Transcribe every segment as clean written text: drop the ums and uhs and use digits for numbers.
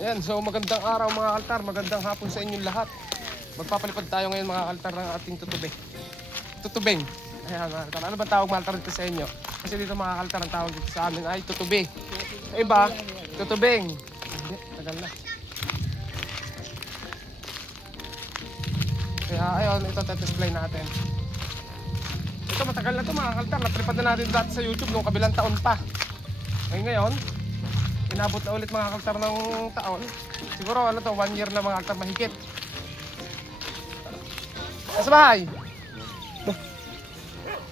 Ayan, so magandang araw mga kaltar, magandang hapon sa inyong lahat. Magpapalipad tayo ngayon mga kaltar ng ating tutubeng. Ayan mga kaltar, ano ba tawag mga kaltar dito sa inyo? Kasi dito mga kaltar, ang tawag dito sa amin ay tutubi. Sa iba, tutubeng. Tagal na. Kaya ayun, ito display natin. Ito matagal na ito mga kaltar, natripad na natin dati sa YouTube noong kabilang taon pa. Ngayon, inabot na ulit mga kaltar ng taon. Siguro ano to, 1 year na mga kaltar mahigit. Nasa bahay?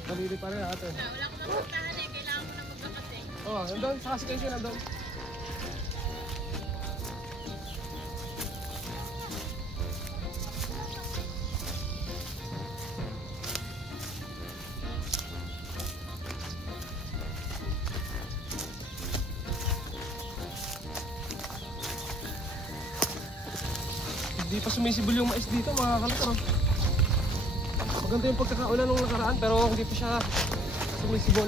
Dalili pa rin natin. Wala ko pupuntahan eh, kailangan mo na maglakas eh. Oo, nandun, sa station nandun. Hindi pa sumisibol yung mais dito mga kaltar. Maganda yung pagkakaulan nung nakaraan pero hindi pa siya sumisibol.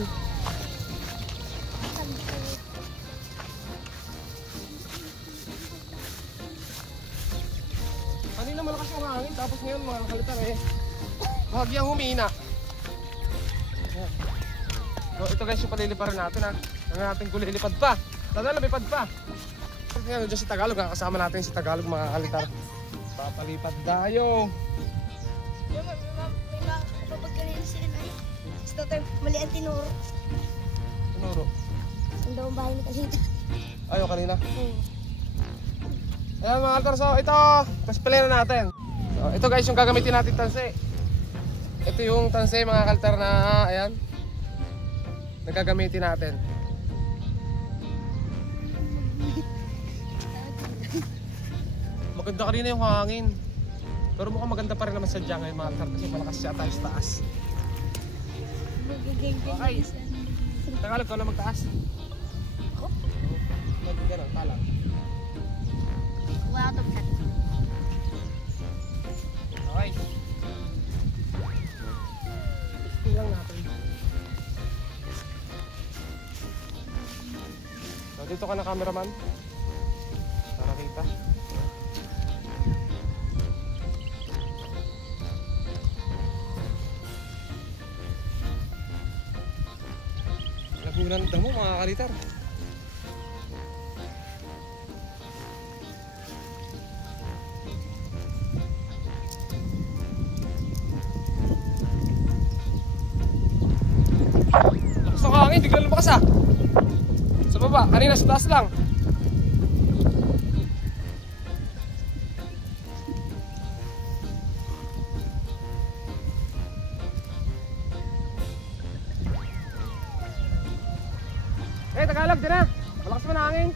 Kanina malakas yung hangin tapos ngayon mga kaltar bahagyang humina. So ito guys yung paliliparan natin ha. Kaya natin kulilipad pa. Tanda lumipad pa. Ngayon dyan si Tagalog, kasama natin si Tagalog mga kaltar. Papalipad tayo. May mapapagkalin siya na sa tatay, mali ang tinuro. Tinuro? Ang daw ang bahay ni Kalita. Ayaw kanina? Ayan mga kaltar, so ito, display na natin. So, ito guys yung gagamitin natin tanse. Ito yung tanse mga kaltar na, ayan, nagagamitin natin. Maganda kanina yung hangin. Pero mukhang maganda pa rin naman sadya ngayon mga kaltar kasi malakas siya tayo sa taas. Okay. Tagalog ko na magtaas. Ako? Maganda, talang. Wala ito cat. Okay. Testing lang natin. So dito ka na cameraman. Para kita. Lagunan mo mga kalitar. Lakas ng hangin, bigla lumakas ah. Sa baba, kanina sa taas lang. Tagalog din na. Malakas man ang hangin.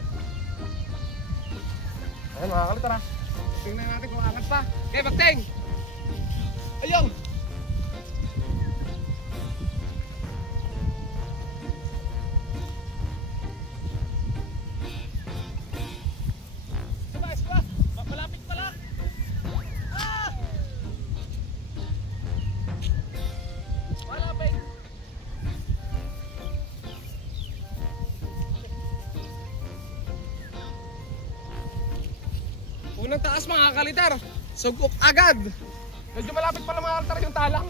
Ayun mga kalita na. Tingnan natin kung angat pa. Okay, bagting! Ayun! Iba! Malapit pala! Ah! Malapit! Unang taas mga kalitar, sugok agad. Medyo malapit pala mga kaltar yung talang.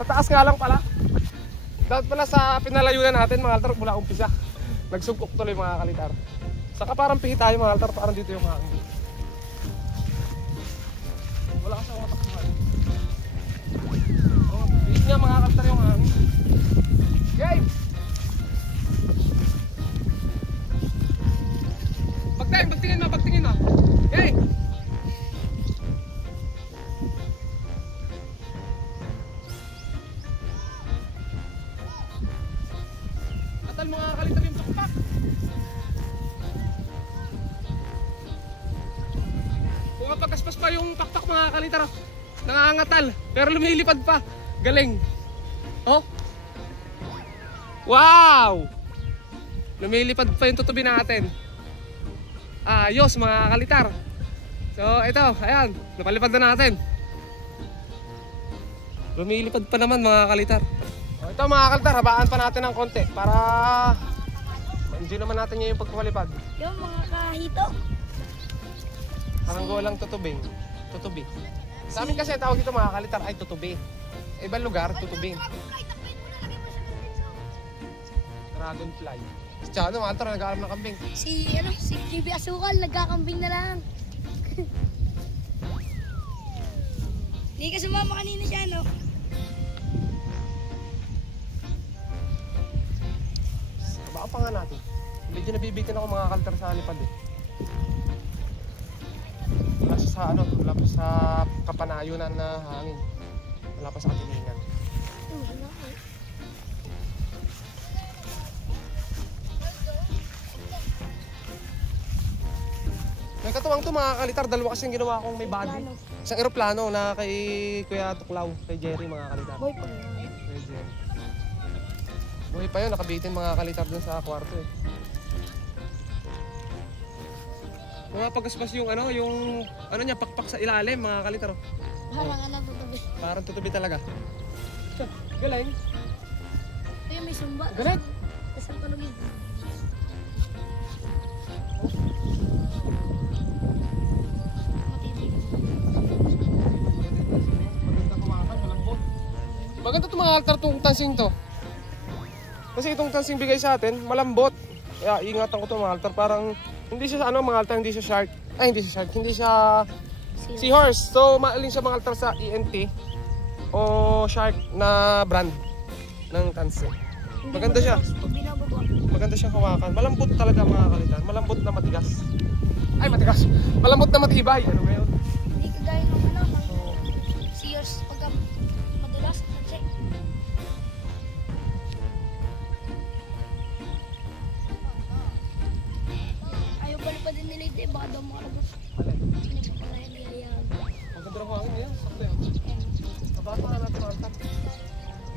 Sa taas nga lang pala. Dapat pala sa pinalayunan natin mga kaltar mula umpisa. Nagsugok tuloy mga kalitar. Saka parang pihi tayo mga kaltar, parang dito yung hangin. Wala ka sa mga takbuhan. Pihi nga mga kaltar yung hangin. Game! Bagtingin mo. Okay. Atal mga kalitar yung tukpak. Pumapagkaspas pa yung pakpak mga kalitar. Nangangatal, pero lumilipad pa. Galing. Oh. Wow! Lumilipad pa yung tutubi natin. Ayos mga kalitar. So ito, ayan, napalipad na natin. Lumilipad pa naman mga kalitar. O, ito mga kalitar, habaan pa natin ng konti para enjoy naman natin yung pagpapalipad. Yung mga kahito. Saranggolang tutubing. Tutubi. Sa amin kasi tawag dito mga kalitar ay tutubi. Ibang lugar, tutubing. Dragonfly. Si Chano, mga altar, nag-aalam ng kambing. Si Bibi Asukal, nagkakambing na lang. Hindi ka sumama kanina siya, no? Baka pa nga natin. Medyo nabibitin ako mga kaltar sa lipad eh. Wala siya sa ano, wala pa sa kapanayunan na hangin. Wala pa sa katilingan. May katuwang to mga kalitar, dalawa kasi yung ginawa kong may body. Isang eroplano na kay Kuya Tuklaw, kay Jerry mga kalitar. Boy pa nga. Kay Jerry. Buhay pa yun, nakabitin mga kalitar dun sa kwarto eh. Pumapagaspas yung ano niya, pakpak sa ilalim mga kalitar. Parang ano tutubi. Parang tutubi talaga. Galing. Ay, may sumba. Galit. Kasang tulugin. Maganda itong mga altar itong tansing to. Kasi itong tansing bigay sa atin, malambot. Kaya ingatan ko itong mga altar. Parang hindi siya ano, mga altar, hindi siya shark. Ay, hindi siya shark. Hindi siya seahorse. So, maaling siya mga altar sa ENT o shark na brand ng tansing. Maganda siya. Pag binababa. Maganda siyang hawakan. Malambot talaga mga kalitan. Malambot na matigas. Ay, matigas. Malambot na matibay. Ano ba yun? Hindi ka gaya ng ano, ng sears pagka madalas na check. Ayaw pala pa din nila ito eh, baka daw makalabas. Hindi pa pala yung niliyaan. Ang ganda ng hangin yan. Sakto yan. Nabasa nga natin ang altar.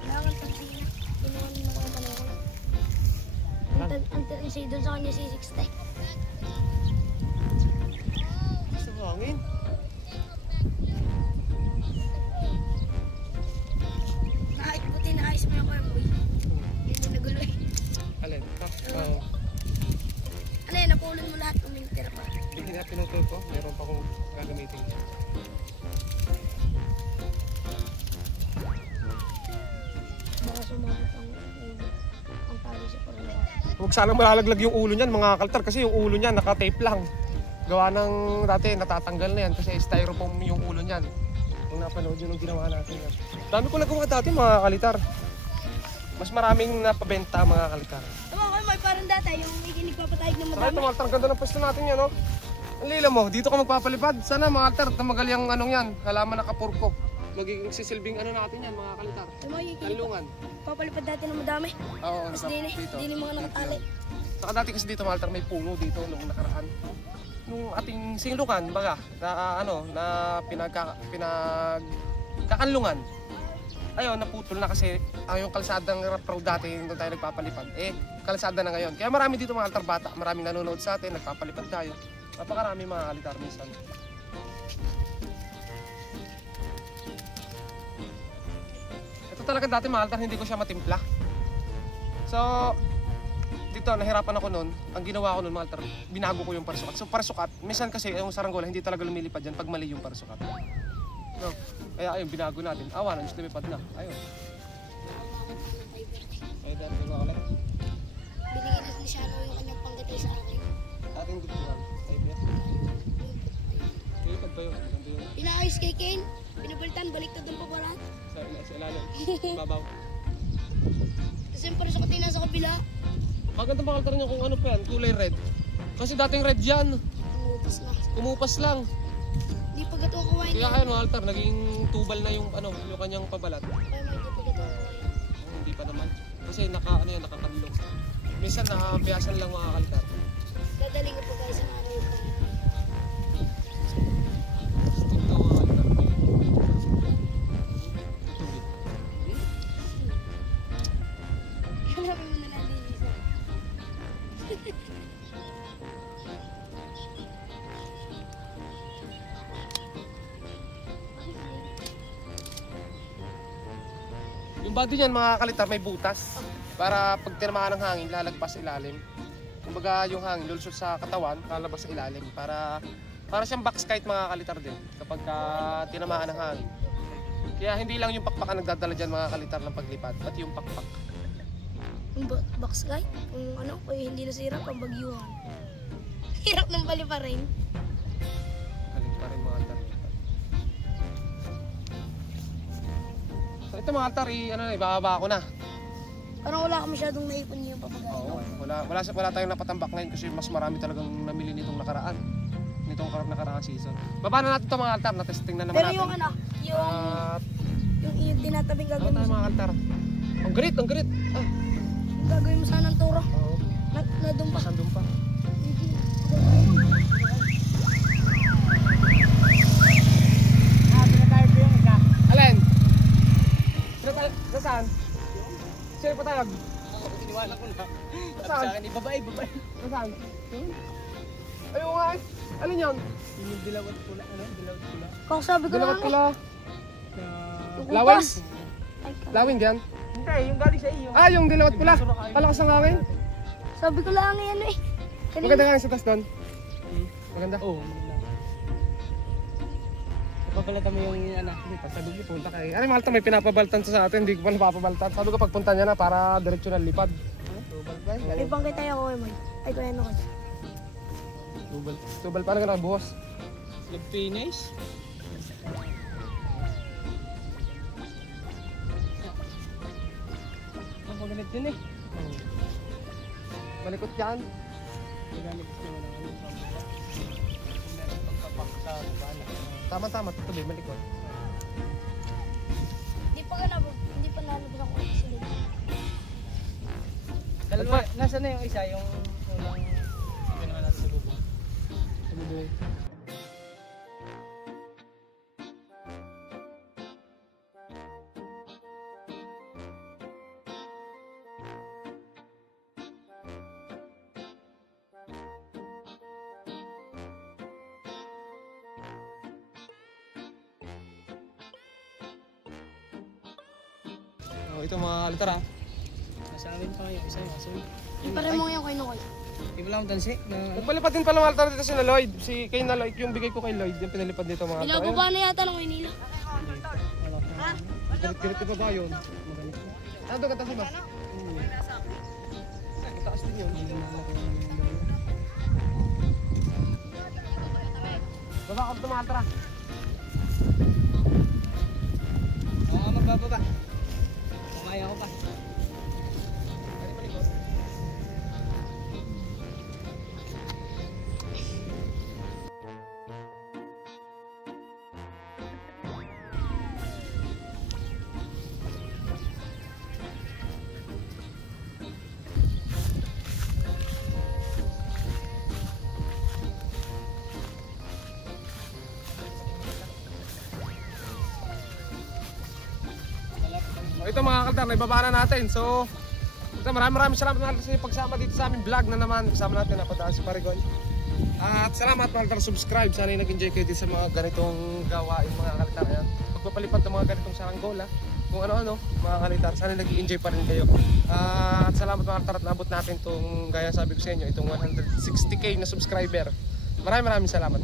Kailangan pagtingin. Pinuhan na mga panahon. Ang say doon sa kanya si 60. Gusto ng hangin. Buti na ayos mo na ko yung boy. Yan yung nagulo eh. Alin? Oo. Ano yun, napulon mo lahat kung may tira pa. Bigyan na pinutol ko. Meron pa kong gagamitin niya. Baka sumabot ang tali sa parang. Huwag sanang malalaglag yung ulo niyan mga kaltar. Kasi yung ulo niyan naka-tape lang. Gawa ng dati natatanggal na yan. Kasi styrofoam yung ulo niyan. Kung napanood yun ang ginawa natin yan. Dami ko nagawa dati mga kalitar. Mas maraming napabenta mga kalitar. Tama ko, may parang dati yung nagpapatayag ng Saka madami. ito mga altar, ganda ng pwesto natin yan, no? Ang lila mo, dito ka magpapalipad. Sana mga altar, tamagal yung anong yan, halaman na kapurko. Magiging sisilbing ano natin yan, mga kalitar. Tama yung Talungan. papalipad dati ng madami. Oo, Tapos din eh, dito. din yung mga nakatali. Saka dati kasi dito mga altar, may puno dito nung nakaraan. Nung ating singlukan, baga, na pinagkakanlungan. Ayun, naputol na kasi yung kalsadang rough road dati doon tayo nagpapalipad. Kalsada na ngayon. Kaya marami dito mga altar bata, maraming nanonood sa atin, nagpapalipad tayo. Napakarami mga alitar minsan. Ito talaga dati mga altar, hindi ko siya matimpla. So, dito nahirapan ako noon. Ang ginawa ko noon mga altar, binago ko yung parasukat. So parasukat, minsan kasi yung saranggola hindi talaga lumilipad yan pag mali yung parasukat. No. Kaya ayun, binago natin. Awa na, just lumipad na. Ayun. Ayun, dahil ko ulit. Binigyan natin siya yung kanyang panggatay sa akin. Ating dito lang. Ayun. Lumipad pa yun. Nandun yun. Pinaayos kay Kane, pinapalitan, baliktad ng paparan. Sa ilalim. Babaw. Tapos yung parang sa nasa kabila, Maganda ba kaltaran niya kung ano pa yan? Kulay red. Kasi dating red yan. umupas na. Kumupas lang. Hindi pa gato ang kumain Kaya niya. kaya no altar, naging tubal na yung yung kanyang pabalat. Ay, may hindi pa gato ang kumain. Hindi pa naman. Kasi nakakanlong. Minsan nakapiyasan lang mga kaltar. Dadaling ko po guys ang araw yung Ito mga kaltar. Hanapin mo na lang din isa. Yung body niyan mga kalitar may butas. Para pag tinamaan ng hangin, lalagpas sa ilalim. Kumbaga yung hangin lulusot sa katawan, lalabas sa ilalim. Para Para siyang box kite mga kalitar din kapag tinamaan ng hangin. Kaya hindi lang yung pakpak ang nagdadala dyan mga kalitar ng paglipad, pati yung pakpak. Yung box guy, kung ano, kung hindi nasira, pambagyuhan. Hirap ng bali pa rin. Galing pa rin mga altar. So ito mga altar, ibababa ko na. Parang wala ka masyadong naipon yung papagayo. Oo, wala tayong napatambak ngayon kasi mas marami talagang namili nitong nakaraan. Nitong nakaraang season. Baba na natin ito mga altar, na-testing na naman Pero natin. yung ano, yung tinatabing gagawin Tayo mo. mga altar. Ang garit, ang garit. Ah, Yung gagawin mo sana ng turo. oo, Nadumpa. sandun pa. Alin? Nasaan? Sino pa tayag? Iniwala ko na. Saan? Sa akin, babae. Nasaan? Ayaw nga eh. Alin yan? Yung dilawat pula, dilawat pula. Kung sabi ko Dilawat lang, pula. yung Lawing? upas. Ay, Lawing yan? Hindi, yung galing sa iyo. Ah, yung dilawat pula. Palakas ng hangin. Sabi ko lang yan eh. Kanina. Maganda nga yung sa taas doon. Maganda. Oo, maganda. Pabalatan mo yung anak. Sabi ko punta kay. Ano Malta may pinapabaltan sa atin, hindi ko pa napapabaltan. Sabi ko pagpunta niya na para diretso na lipad. May bangkay tayo ako, Emay. Ay, kaya ano ko. Tubal pa na buhos. Nag-finish. Ang pagalit din eh. Malikot yan. Magamit ko naman ang ano. Meron pagkapak sa bala. Tama-tama, tutuloy, malikot. Hindi pa nalabas ako kasi dito. Dalawa, nasa na yung isa, yung unang ginawa natin sa bubong. Sa bubong. Oh, ito mga altar ha. Nasa amin pa kayo, isa yung aso. Yung pare mo yung kay Nokoy. Di ba lang tansi na Nagpalipad din pala mga altar dito si na Lloyd. Kay na Lloyd, yung bigay ko kay Lloyd, yung pinalipad dito mga altar. Pinababa na yata ng Maynila. Galit-galit pa ba yun? Ano doon ka sa bas? Itaas din yun. Baba ka ito mga altar ha. Oo, magbababa. Kumaya ko pa. So ito mga kaltar, naibaba na natin. So ito, maraming salamat mga kaltar sa inyong pagsama dito sa aming vlog na naman. Kasama natin napadaan si Parigon. At salamat mga kaltar, subscribe. Sana nag-enjoy kayo din sa mga ganitong gawain mga kaltar. Ayan. Pagpapalipad ng mga ganitong saranggola, kung ano-ano mga kaltar, sana nag-enjoy pa rin kayo. At salamat mga kaltar at naabot natin itong, gaya sabi ko sa inyo, itong 160k na subscriber. Maraming salamat.